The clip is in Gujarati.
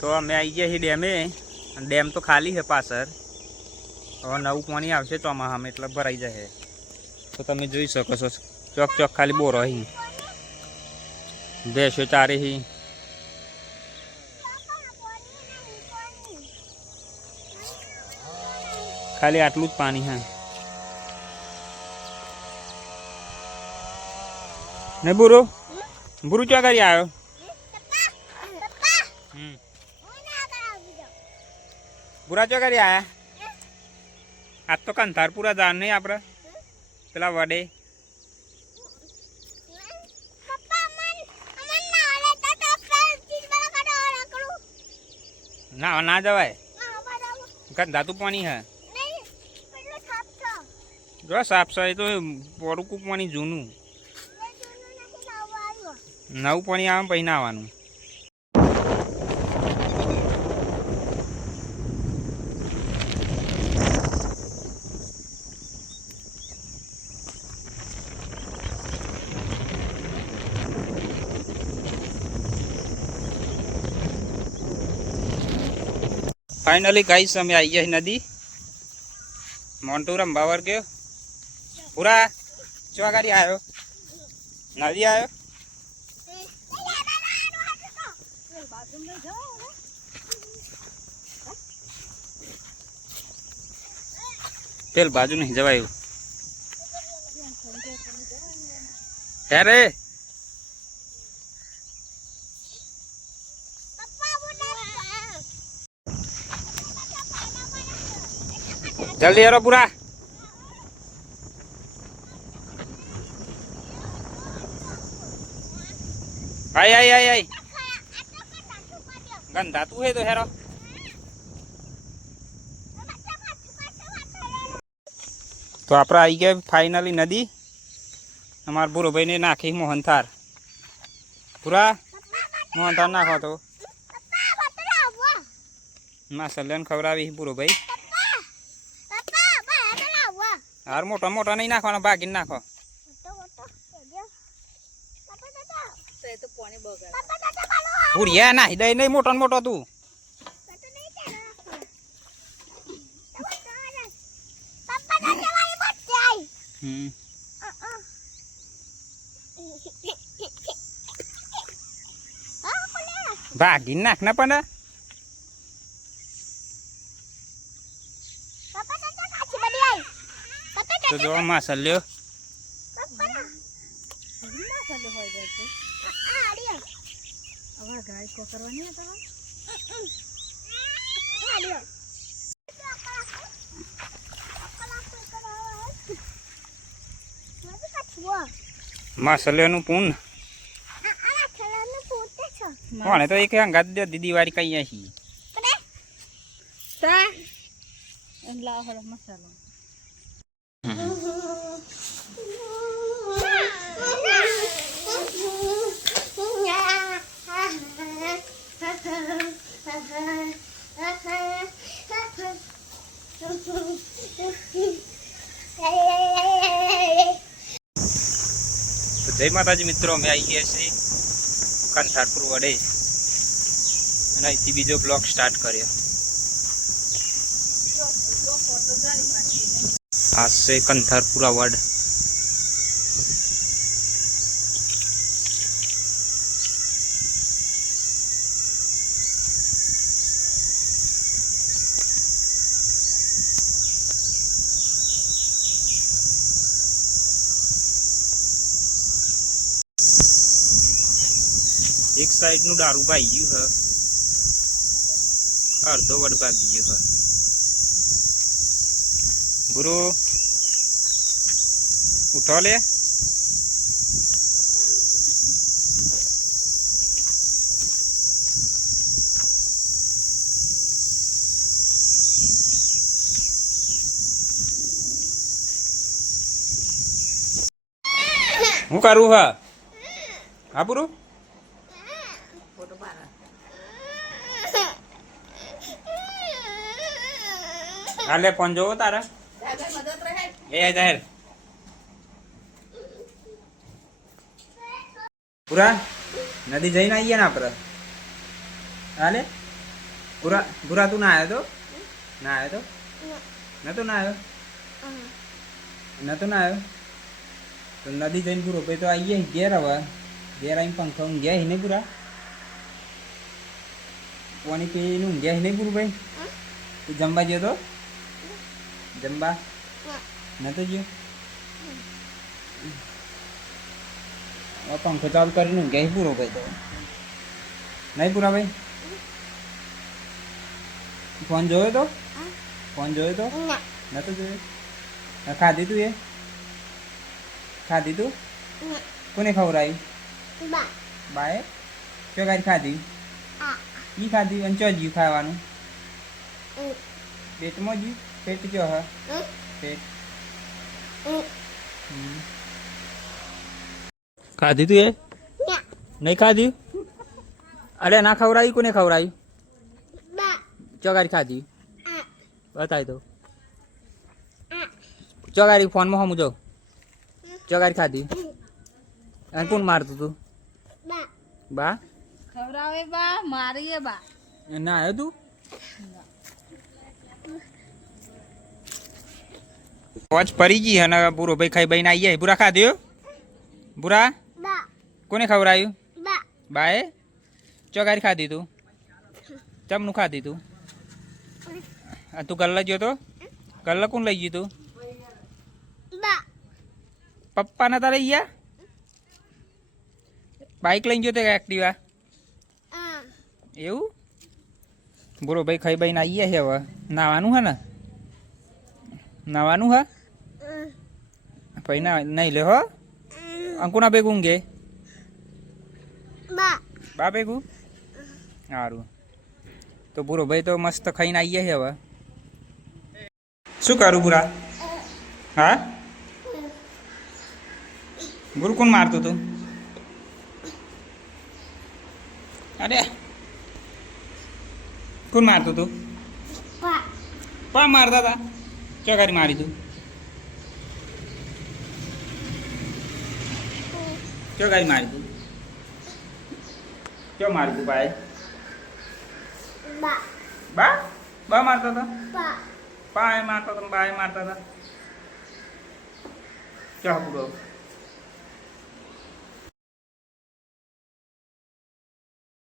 તો અમે આવી ગયા છીએ ડેમે. ડેમ તો ખાલી છે પાછળ. હવે નવું પાણી આવશે ચોમાસામાં એટલે ભરાઈ જશે. તો તમે જોઈ શકો છો ચોક ચોક ખાલી બોરો અહીં ભેંસો ચારે હી. ખાલી આટલું જ પાણી હા ને બુરુ બુરુ ચો કરી આવ્યો. બુરા ચો કરી આયા. આજ તો કંથારપુરા જાન નહીં આપણે પેલા વડે. ના ના જવાય ગંધાતું પાણી હે જો સાફ સફાઈ તો પોડું પાણી જૂનું નવું પાણી આવે પછી ના આવવાનું. फाइनली गाइस हमें आई है नदी मोन्टूरम बावर के पूरा चो गाड़ी आयो नदी आयो तेल बाजू नहीं जवायु है रे. जल्दी यारो पूरा आई आई आई आई गंदा तू है तो हेरो. तो आप आई गए फाइनली नदी. हमारे बुरो भाई ने नाखी मोहनथार पूरा मोहनथार नाखो तो मासल्यान खवरावी बुरो भाई. यार मोटा मोटा नहीं नाखो बाकी नाखो. बुढ़िया ना दे नहीं मोटा मोटा तू बागी नाखना पण तो जो मासल्यो मासल्यो नु पून कोने तो एक अंगात दे दीदी वारी कई आही ता ला हर मसाला तो जय माताजी मित्रों में आई गए छे कंथारपुर वडे અને અહીંથી બીજો બ્લોગ સ્ટાર્ટ કર્યો. આ છે કંથારપુરા વડ. एक साइड नु दारू भाई गयु है अर्धो वड भागी गयो है. बुरो उठो ले हूँ करू हा हाँ बुरू आले फोन जो तारा ए जाहिर पूरा नदी जईने आईए ना आपरे आले बुरा बुरा तू ना आया तो ना आया तो न तो ना आयो न तो ना आयो तो नदी जैन पूरो पे तो आइए घेर हवा घेर आई पंखा ઊંઘ્યા ही नहीं पूरा पानी पे ઊંઘ્યા ही नहीं पूरा भाई तू जम्बा जो तो जम्बा न तो जो पंखो चालू कर ઊંઘ્યા ही पूरो भाई तो नहीं पूरा भाई फोन जो तो फोन जो तो न तो जो खाधी तू ये खाधी तू कोने खवराई बाय क्यों गाड़ी खाधी ई खाधी અને ચો જીવ ખાવાનું પેટમાં જીવ પેટ જો હ પેટ ખાધી તું એ નહીં ખાધી અરે ના ખવરાઈ કોને ખવરાઈ ચો ગાડી ખાધી બતાય તો ચો ગાડી ફોનમાં હમું જો ચો ગાડી ખાધી અને કોણ મારતું તું બા ખવરાવે બા મારીએ બા ના આવ્યો તું વોચ પડી ગઈ અને પૂરો ભાઈ ખાઈ ભાઈ આવી જાય પૂરા ખાધ્યો પૂરા કોને ખવરાયું બાએ ચો ગાડી ખાધી તું ચમનું ખાધી તું તું ગલ્લા ગયો તો ગલ્લા કોણ લઈ ગયું તું પપ્પા નતા લઈ ગયા બાઈક લઈને ગયો તો એક્ટિવા એવું બોલો ભાઈ ખાઈ ભાઈ આવીએ છે હવે નાવાનું હે ને નાવાનું હે ભાઈ ના નહીં લે હો અંકુના ભેગું ઊંઘે બા ભેગું સારું તો પૂરો ભાઈ તો મસ્ત ખાઈને આવીએ છે હવે શું કરું પૂરા હા ગુરુ કોણ મારતું તું અરે કોણ મારતું તું પા મારતા હતા ચો ગાડી મારી તું ચો ગાડી મારી તું ક્યો મારી તું ભાઈ બા બા મારતા હતા પા એ મારતા હતા બા એ મારતા હતા ચો પૂરો